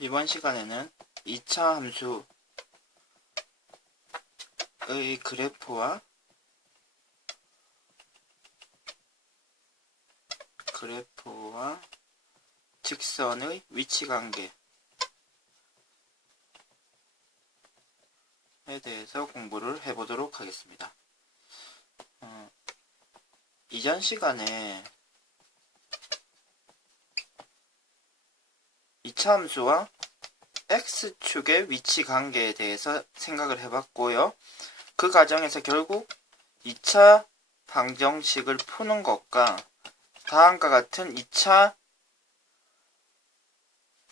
이번 시간에는 2차 함수의 그래프와 직선의 위치관계에 대해서 공부를 해보도록 하겠습니다. 이전 시간에 2차 함수와 x축의 위치관계에 대해서 생각을 해봤고요. 그 과정에서 결국 2차 방정식을 푸는 것과 다음과 같은 2차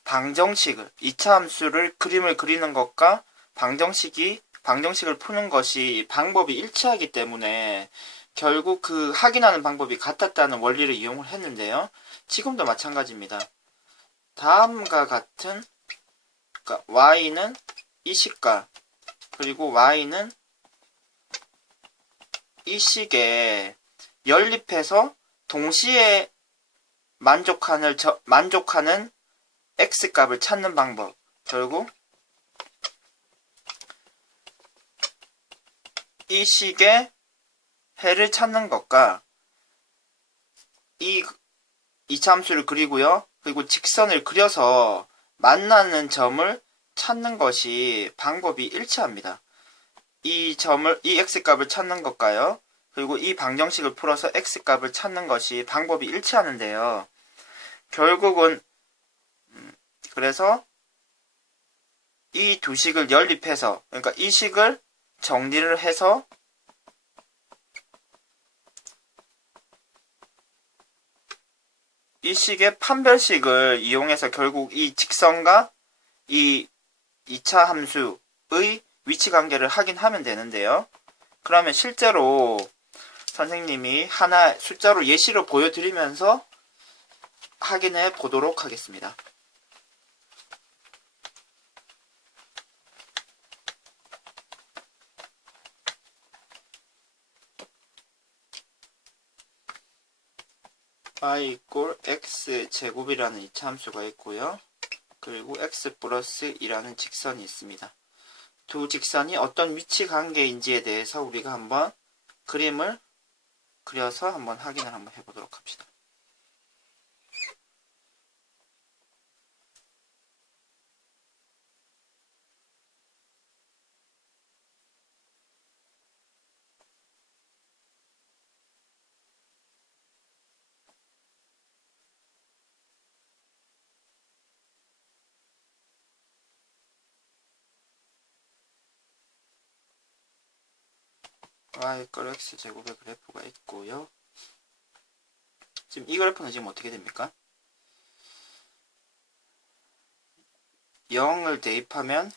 방정식을 2차 함수를 그림을 그리는 것과 방정식을 푸는 것이 방법이 일치하기 때문에 결국 그 확인하는 방법이 같았다는 원리를 이용을 했는데요. 지금도 마찬가지입니다. 다음과 같은 그러니까 y는 이 식과 그리고 y는 이 식에 연립해서 동시에 만족하는 x값을 찾는 방법. 결국 이 식의 해를 찾는 것과 이 2차 함수를 그리고요. 그리고 직선을 그려서 만나는 점을 찾는 것이 방법이 일치합니다. 이 x값을 찾는 것과요. 그리고 이 방정식을 풀어서 x값을 찾는 것이 방법이 일치하는데요. 결국은 그래서 이 두 식을 연립해서 그러니까 이 식을 정리를 해서 이 식의 판별식을 이용해서 결국 이 직선과 이 2차 함수의 위치관계를 확인하면 되는데요. 그러면 실제로 선생님이 하나 숫자로 예시로 보여드리면서 확인해 보도록 하겠습니다. y 이꼴 x제곱이라는 2차 함수가 있고요. 그리고 x 플러스 2라는 직선이 있습니다. 두 직선이 어떤 위치 관계인지에 대해서 우리가 한번 그림을 그려서 한번 확인을 한번 해보도록 합시다. y 이꼴 x제곱의 그래프가 있고요. 지금 이 그래프는 지금 어떻게 됩니까? 0을 대입하면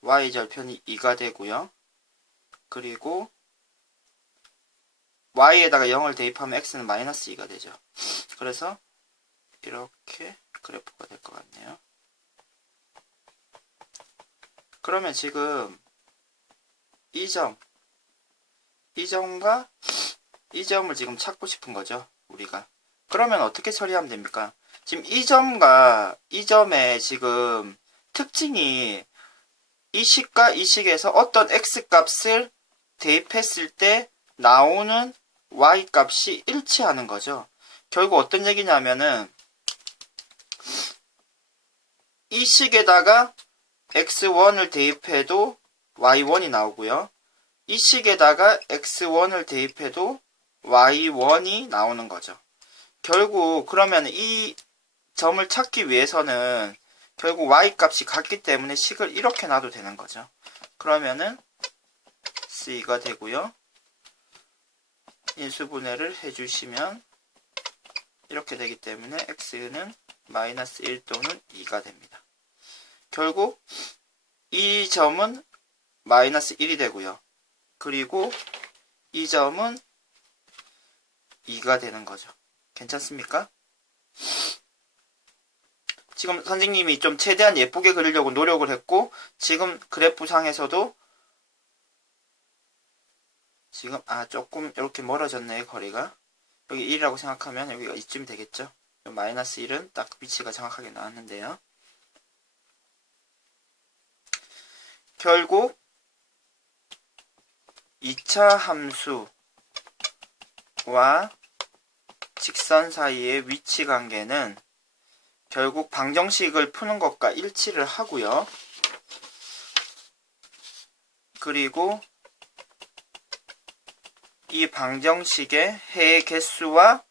y절편이 2가 되고요. 그리고 y에다가 0을 대입하면 x는 마이너스 2가 되죠. 그래서 이렇게 그래프가 될 것 같네요. 그러면 지금 이 점과 이 점을 지금 찾고 싶은 거죠, 우리가. 그러면 어떻게 처리하면 됩니까? 지금 이 점과 이 점의 지금 특징이 이 식과 이 식에서 어떤 x값을 대입했을 때 나오는 y값이 일치하는 거죠. 결국 어떤 얘기냐면은 이 식에다가 x1을 대입해도 y1이 나오고요. 이 식에다가 x1을 대입해도 y1이 나오는 거죠. 결국 그러면 이 점을 찾기 위해서는 결국 y값이 같기 때문에 식을 이렇게 놔도 되는 거죠. 그러면은 c가 되고요. 인수분해를 해주시면 이렇게 되기 때문에 x는 마이너스 1 또는 2가 됩니다. 결국 이 점은 마이너스 1이 되고요. 그리고 이 점은 2가 되는 거죠. 괜찮습니까? 지금 선생님이 좀 최대한 예쁘게 그리려고 노력을 했고 지금 그래프상에서도 지금 조금 이렇게 멀어졌네요. 거리가 여기 1이라고 생각하면 여기가 이쯤 되겠죠. 마이너스 1은 딱 위치가 정확하게 나왔는데요. 결국 2차 함수와 직선 사이의 위치 관계는 결국 방정식을 푸는 것과 일치를 하고요. 그리고 이 방정식의 해의 개수와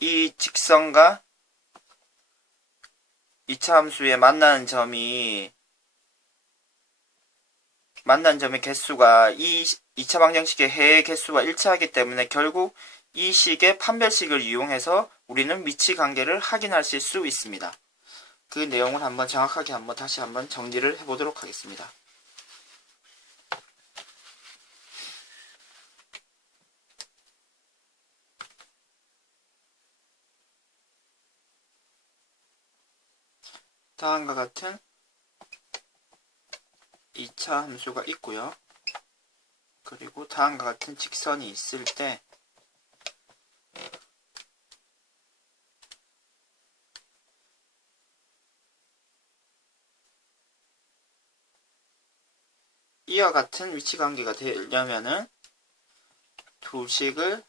이 직선과 2차 함수에 만나는 점의 개수가 이 2차 방정식의 해의 개수와 일치하기 때문에 결국 이 식의 판별식을 이용해서 우리는 위치 관계를 확인하실 수 있습니다. 그 내용을 한번 정확하게 다시 한번 정리를 해보도록 하겠습니다. 다음과 같은 2차 함수가 있고요. 그리고 다음과 같은 직선이 있을 때 이와 같은 위치관계가 되려면은 두 식을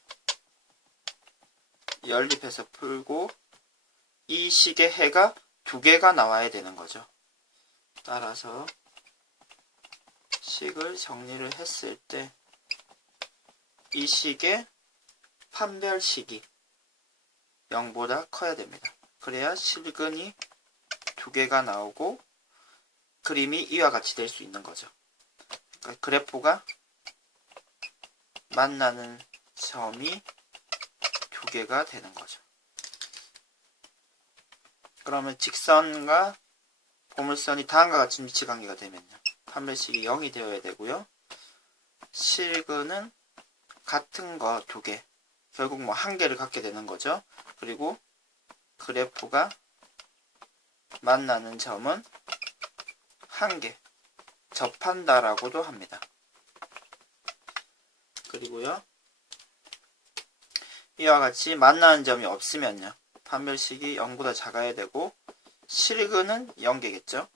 연립해서 풀고 이 식의 해가 두 개가 나와야 되는 거죠. 따라서 식을 정리를 했을 때 이 식의 판별식이 0보다 커야 됩니다. 그래야 실근이 두 개가 나오고 그림이 이와 같이 될 수 있는 거죠. 그러니까 그래프가 만나는 점이 두 개가 되는 거죠. 그러면 직선과 보물선이 다음과 같은 위치관계가 되면요. 판별식이 0이 되어야 되고요. 실근은 같은 거 두 개, 결국 한 개를 갖게 되는 거죠. 그리고 그래프가 만나는 점은 한 개, 접한다라고도 합니다. 그리고요. 이와 같이 만나는 점이 없으면요. 판별식이 0보다 작아야 되고 실근은 0개겠죠.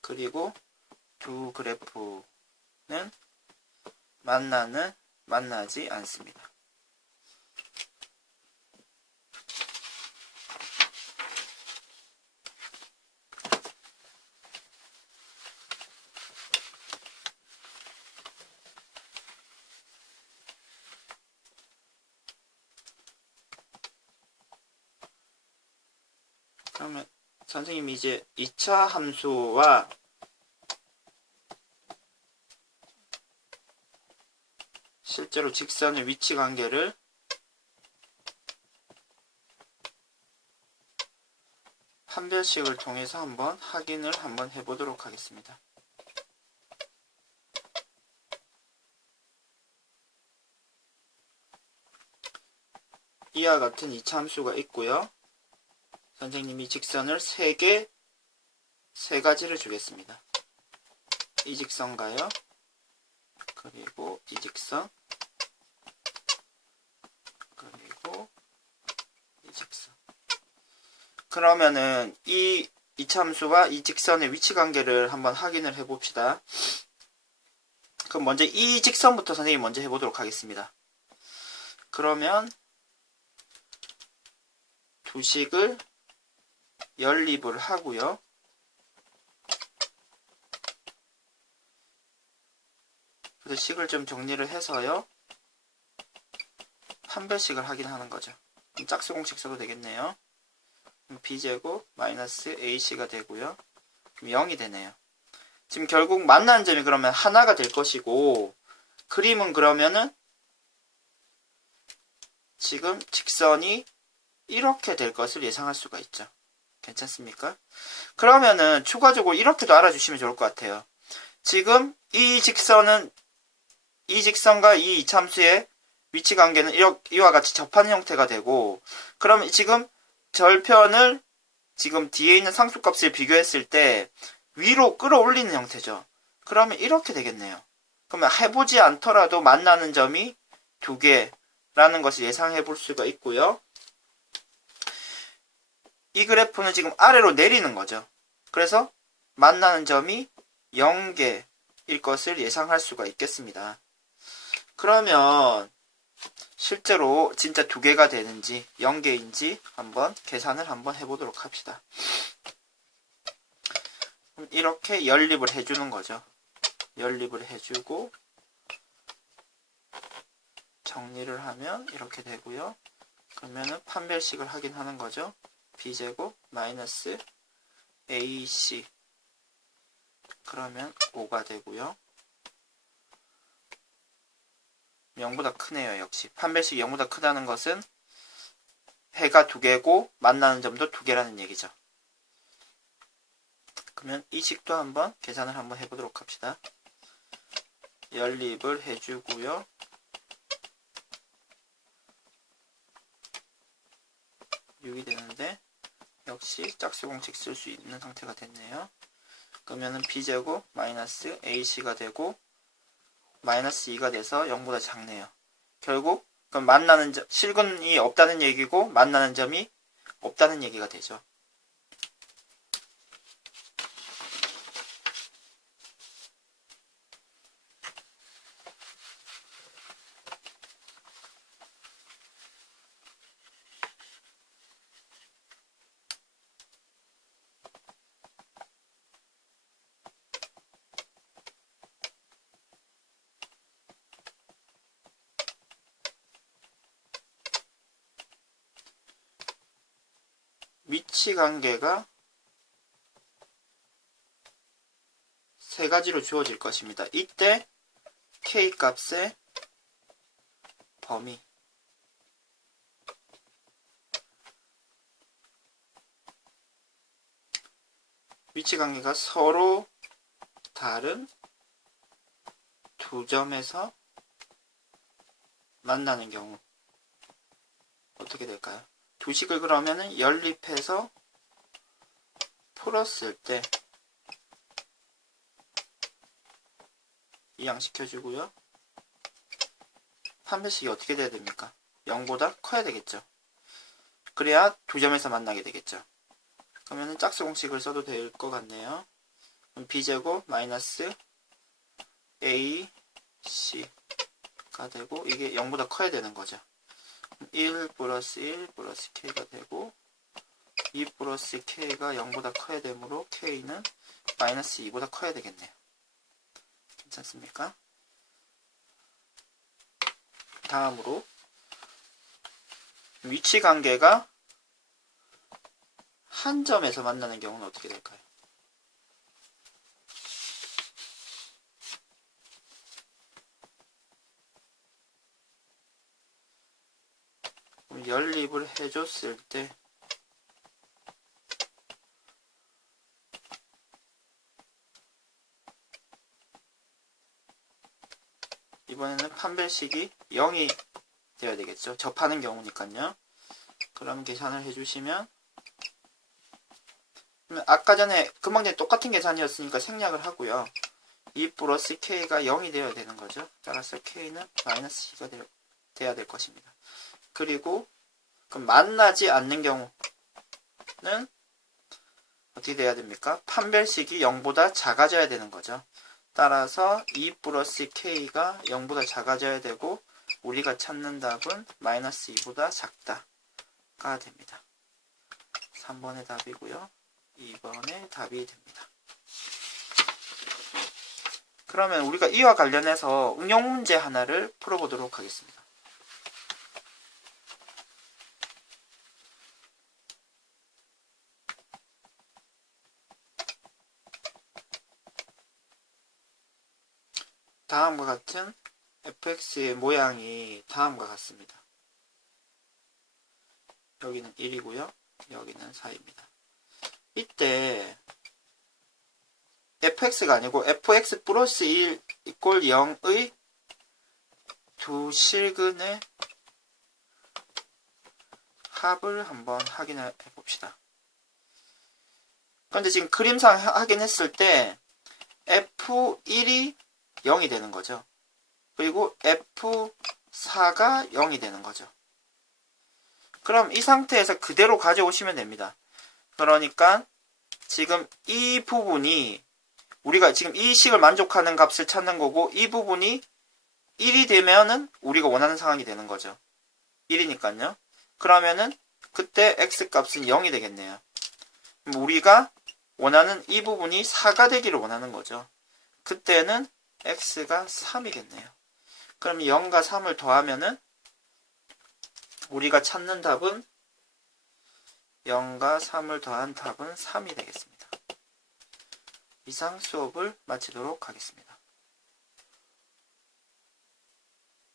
그리고 두 그래프는 만나지 않습니다. 그러면 선생님이 이제 2차 함수와 실제로 직선의 위치 관계를 판별식을 통해서 확인을 해보도록 하겠습니다. 이와 같은 2차 함수가 있고요. 선생님이 직선을 세 가지를 주겠습니다. 이 직선가요? 그리고 이 직선, 그리고 이 직선. 그러면은 이 2차 함수와 이 직선의 위치 관계를 한번 확인을 해봅시다. 그럼 먼저 이 직선부터 선생님이 먼저 해보도록 하겠습니다. 그러면 두 식을 연립을 하고요. 그래서 식을 좀 정리를 해서요. 판별식을 확인하는 거죠. 짝수 공식 써도 되겠네요. b제곱 마이너스 ac가 되고요. 그럼 0이 되네요. 지금 결국 만나는 점이 그러면 하나가 될 것이고 그림은 그러면은 지금 직선이 이렇게 될 것을 예상할 수가 있죠. 괜찮습니까? 그러면은 추가적으로 이렇게도 알아주시면 좋을 것 같아요. 지금 이 직선과 이 이참수의 위치 관계는 이와 같이 접하는 형태가 되고, 그럼 지금 절편을 지금 뒤에 있는 상수값을 비교했을 때 위로 끌어올리는 형태죠. 그러면 이렇게 되겠네요. 그러면 해보지 않더라도 만나는 점이 두 개라는 것을 예상해 볼 수가 있고요. 이 그래프는 지금 아래로 내리는 거죠. 그래서 만나는 점이 0개 0일 것을 예상할 수가 있겠습니다. 그러면 실제로 진짜 2개가 되는지 0개인지 한번 계산을 한번 해보도록 합시다. 이렇게 연립을 해주는 거죠. 연립을 해주고 정리를 하면 이렇게 되고요. 그러면은 판별식을 확인하는 거죠. b제곱 마이너스 ac 그러면 5가 되고요. 0보다 크네요. 역시 판별식이 0보다 크다는 것은 해가 2개고 만나는 점도 2개라는 얘기죠. 그러면 이 식도 한번 계산을 한번 해보도록 합시다. 연립을 해주고요. (6이) 되는데 역시 짝수공식 쓸 수 있는 상태가 됐네요. 그러면은 b제곱 마이너스 ac가 되고 마이너스 2가 돼서 0보다 작네요. 결국 그럼 만나는 점, 실근이 없다는 얘기고 만나는 점이 없다는 얘기가 되죠. 위치 관계가 3가지로 주어질 것입니다. 이때 k 값의 범위 위치 관계가 서로 다른 2점에서 만나는 경우 어떻게 될까요? 두 식을 그러면은 연립해서 풀었을 때 이항시켜주고요. 판별식이 어떻게 돼야 됩니까? 0보다 커야 되겠죠. 그래야 2점에서 만나게 되겠죠. 그러면은 짝수공식을 써도 될 것 같네요. 그럼 b제곱 마이너스 a c가 되고 이게 0보다 커야 되는 거죠. 1 플러스 1 플러스 k가 되고 2 플러스 k가 0보다 커야 되므로 k는 마이너스 2보다 커야 되겠네요. 괜찮습니까? 다음으로 위치 관계가 한 점에서 만나는 경우는 어떻게 될까요? 연립을 해줬을 때 이번에는 판별식이 0이 되어야 되겠죠. 접하는 경우니까요. 그럼 계산을 해주시면 아까 전에 금방 전에 똑같은 계산이었으니까 생략을 하고요. 2 플러스 k가 0이 되어야 되는 거죠. 따라서 k는 마이너스 2가 돼야 될 것입니다. 그리고 그럼 만나지 않는 경우는 어떻게 돼야 됩니까? 판별식이 0보다 작아져야 되는 거죠. 따라서 2 플러스 k가 0보다 작아져야 되고 우리가 찾는 답은 마이너스 2보다 작다가 됩니다. 3번의 답이고요. 2번의 답이 됩니다. 그러면 우리가 이와 관련해서 응용 문제 하나를 풀어보도록 하겠습니다. 다음과 같은 fx의 모양이 다음과 같습니다. 여기는 1이고요. 여기는 4입니다. 이때 fx가 아니고 fx 플러스 1 이꼴 0의 두 실근의 합을 한번 확인해 봅시다. 그런데 지금 그림상 확인했을 때 f1이 0이 되는 거죠. 그리고 f4가 0이 되는 거죠. 그럼 이 상태에서 그대로 가져오시면 됩니다. 그러니까 지금 이 부분이 우리가 지금 이 식을 만족하는 값을 찾는 거고 이 부분이 1이 되면은 우리가 원하는 상황이 되는 거죠. 1이니까요. 그러면은 그때 x 값은 0이 되겠네요. 우리가 원하는 이 부분이 4가 되기를 원하는 거죠. 그때는 x가 3이겠네요. 그럼 0과 3을 더하면은 우리가 찾는 답은 0과 3을 더한 답은 3이 되겠습니다. 이상 수업을 마치도록 하겠습니다.